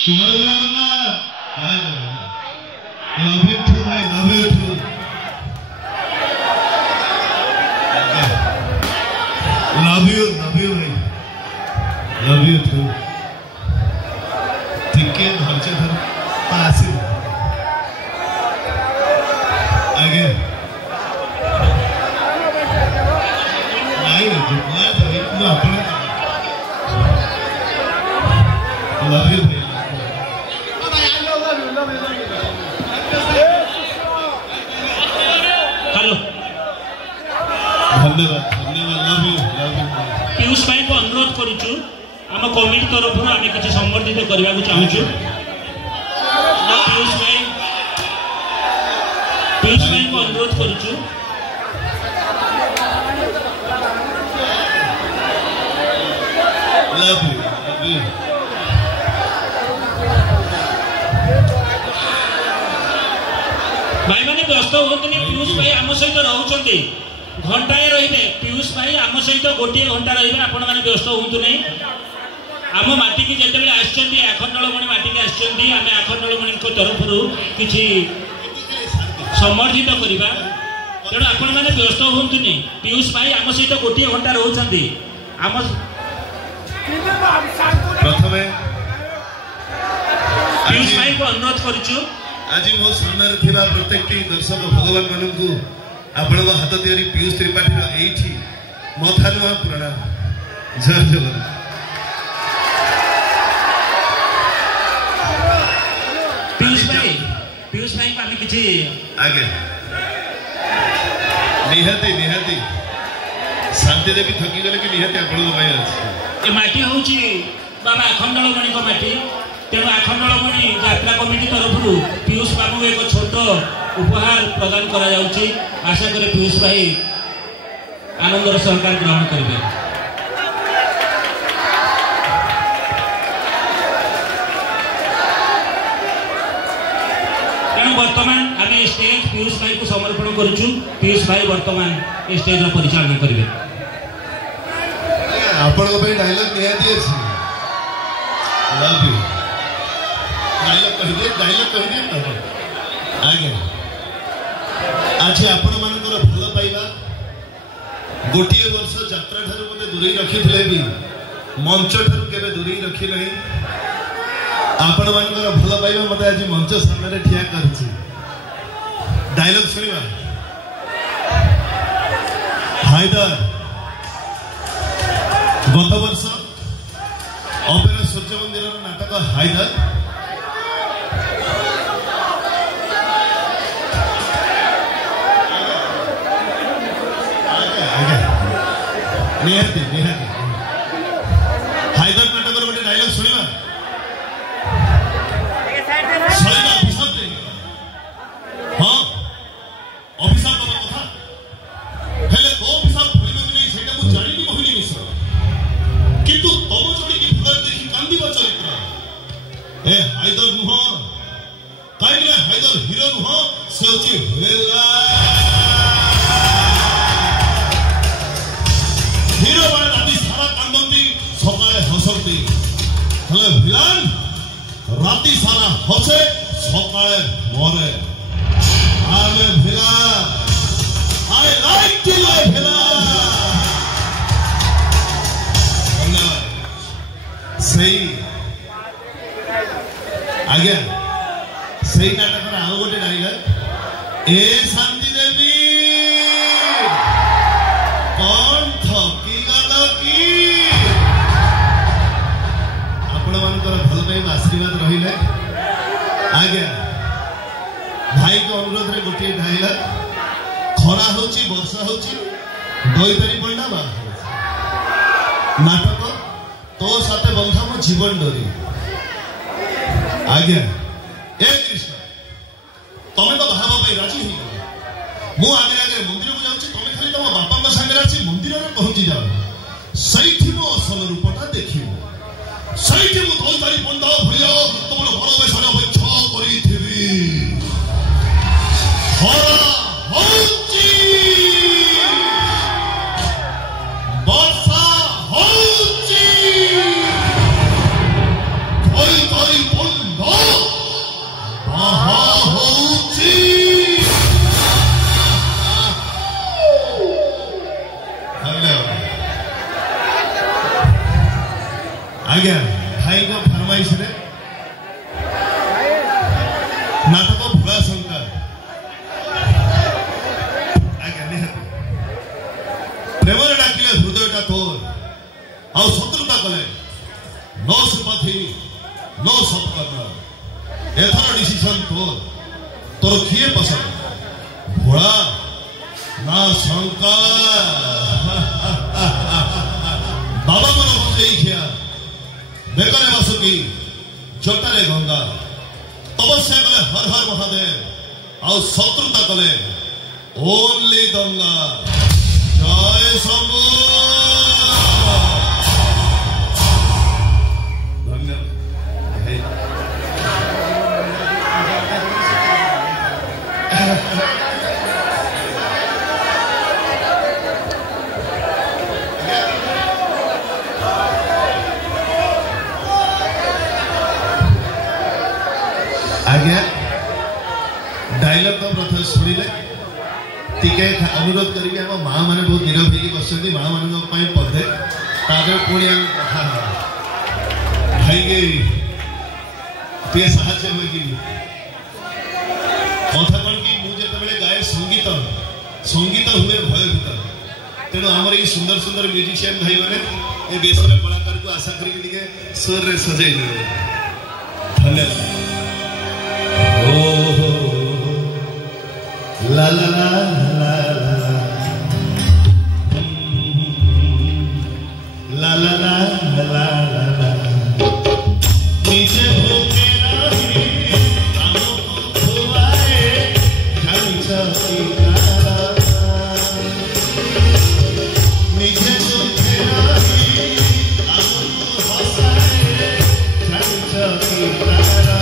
Love you too, I love you too. Love you, भाई. Love you too. ठीक है, धरचे धर पास ही. आगे. नहीं, जितना तो इतना अपने. Love you भाई. हेलो धन्यवाद लव यू पीयूष भाई को अनुरोध करूँ आम कमिटी तरफ आम किसी संबर्धित करने को चाहूँ पीयूष भाई को अनुरोध करूँ लव यू भाई मैंने व्यस्त हूँ पीयूष भाई आम सहित रोचे घंटाए रे पीयूष भाई आम सहित गोटे घंटा रे आपण मैंने व्यस्त हूँ नहीं आम माटी की जिते आखंडलमणि माटी की आम आखंडलमणि तरफ किसी समर्थित करवा तेणु आपण मैंने व्यस्त हूँ नहीं पीयूष भाई आम सहित गोटे घंटा रोचे आम प्रथम पीयूष भाई को अनुरोध करूँ आज मो सामने थिबा प्रत्येक दर्शक भगवान मानू आपण हाथ तैयारी पीयूष त्रिपाठी एठी मथा नुआ प्रणाम जय जगन्नाथ पीयूष भाई को आम किसी आगे निहाती शांति देवी थकी गले कि निहाती आपण माटी हूँ बाबा आखंडलमणि माटी तेणु आखंडलमणि यात्रा कमिटी तरफ पीयूष बाबू एक छोट उपहार प्रदान करा जाउची आशा करे पीयूष भाई आनंदर सरकार ग्रहण करेंगे तेणु वर्तमान आम स्टेज पीयूष भाई को समर्पण करुचु पीयूष भाई वर्तमान स्टेज परिचालन करेंगे आपण डायलॉग निहाती अछि लव यू डायलॉग कह दिए आगे आज आपण मानकर भल पाइबा गोटे वर्ष यात्रा ठार मत दूरे रखी भी मंच ठार के दूरे रखी ना आपण मानकर भल पाइबा मत आज मंच सामने ठिया कर डायलॉग सुनिबा हायदर गत वर्ष अपेरा सूर्य मंदिर नाटक हायदर निहाती हायदर नाटक गोटे डायलॉग सुनिबा सैदा अभिशाप हाँ अभिशाप दबा कथा हेले तो अभिशाप भइलो कि नहीं सेटा मु जानि मोहिनी मिश्र किंतु तब जोड़ी की फुलर देखि कांदीबा चरित्र ए हायदर नुह काइले हायदर हीरो नुह से होची हेला हीरो वाले राती सारा कांदंती सकाळे हसंती हेले विलन राती सारा हसे सकाळे मरे आमे villain I like to like villain सही आगे सही नाटक आउ गोटे डायलॉग ए शांति देवी कौन थकी गल कि आपण मानकर भल पाइबा आशीर्वाद रहिले आगे भाई को अनुरोध रे गोटे डायलॉग खरा होची वर्षा होची दई तारी पड़ना बा नाटक तो साथे बंधा मो जीवन डोरी आगे ए कृष्ण तमे तो बाहा भाई राजी हो मु आगे आगे मंदिर को जाउची तमे खाली तम बापा का संगे आसी मंदिर रे पहुंची जाओ सहीठी मो असल रूपटा देखियो सहीठी मु दई तारी बंधा भलियो तमर बड़ बेसर इच्छा करिथिबी हरा होची वर्षा होची कोई कोई आज्ञा भाई को फरमाइश रे नाटक भोला शंकर आज्ञा निहाती प्रेम डाकिले हृदयटा तोर आ शत्रुता कले नो सुपथि नो सत्कर्म एथर डिसीजन तोर किए पसंद भोला ना शंकर बाबा मन बुझे खिया बेगरे बासुकी जटारे गंगा तपस्या कले हर हर महादेव आ शत्रुता कले ओनली गंगा जय शंभू आज्ञा डायलॉग तो प्रथम शुणिले टिके अनुरोध करी आम माँ मैंने बहुत नीरव होगी बस माँ मान पदे तादर पुणी भाई टे साहाଯ୍य होगी कथा कौन कि मुझे गाए संगीत संगीत हुए भय भीतर तेणु आमर ये सुंदर सुंदर म्यूजिशियन भाई मैंने देश में कलाकार को आशा करेंगे स्वर रे सजाई देवे धन्यवाद ला ला ला ला ला ला ला ला ला नीचे भूखे रही कानों को खुआए जानी चाहती तारा नीचे भूखे रही कानों को हंसाए जानी चाहती तारा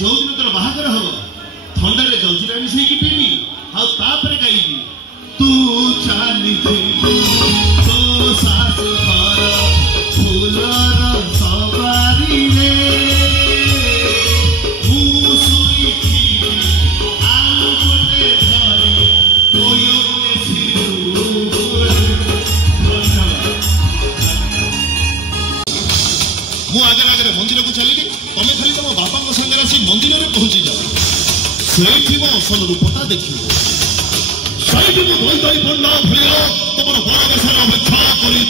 जो दिन तोर बाहागर हम थंडे जलजीरा मिसई पीबी आपर गायबी तू चाली तो सास घर फूलर सवारी रे आगे आगे मंदिर को चलिए तुम्हें खाली तुम बापा सागर आसी मंदिर में पहुंची जाओ से असल रूपटा देख तुम बरवेशर अपेक्षा करी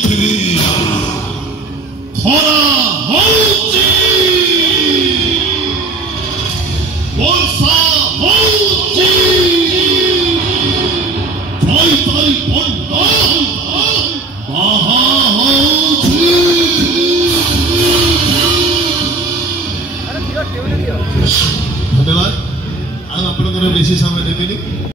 धन्यवाद। आप बेसी समय देवेनि।